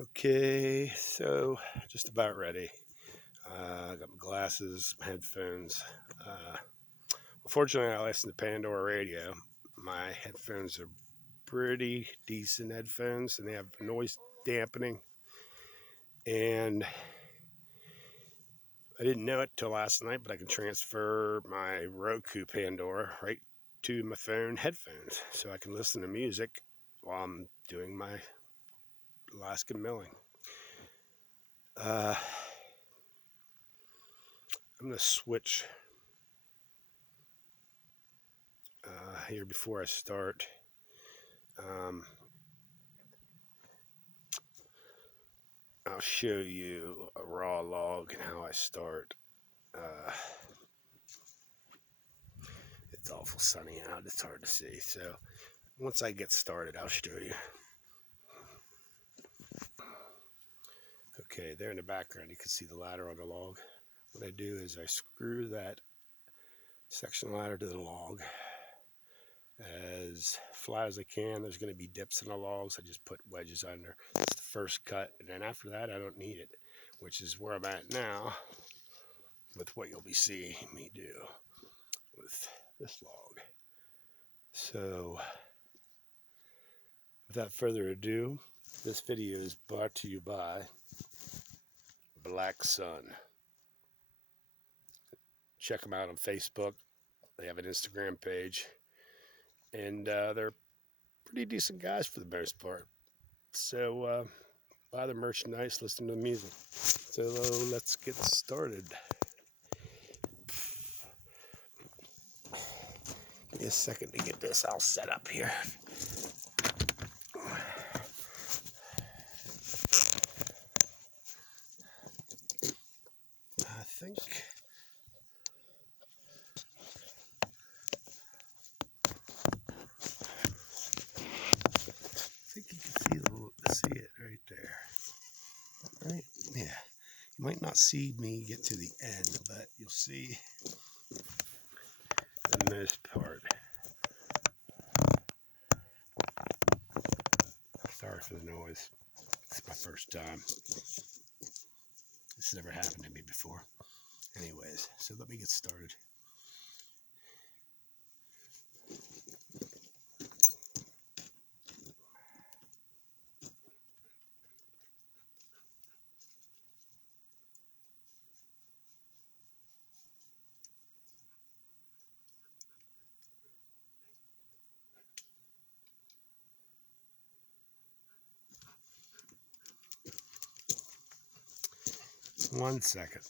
Okay, so just about ready. I got my glasses, my headphones. Unfortunately, I listen to Pandora radio. My headphones are pretty decent headphones, and they have noise dampening. And I didn't know it till last night, but I can transfer my Roku Pandora right to my phone headphones, so I can listen to music while I'm doing my Alaskan milling. I'm gonna switch here before I start. Um, I'll show you a raw log and how I start. Uh, it's awful sunny out. It's hard to see. So once I get started, I'll show you. Okay, there in the background, you can see the ladder on the log. What I do is I screw that section ladder to the log as flat as I can. There's going to be dips in the logs. I just put wedges under. That's the first cut. And then after that, I don't need it, which is where I'm at now with what you'll be seeing me do with this log. So without further ado, this video is brought to you by Black Sun. Check them out on Facebook. They have an Instagram page, and they're pretty decent guys for the most part. So buy the merchandise, listen to the music. So let's get started. Give me a second to get this all set up here. I think you can see it right there. Right? Yeah. You might not see me get to the end, but you'll see the most part. Sorry for the noise. It's my first time. This has never happened to me before. Anyways, so let me get started. One second.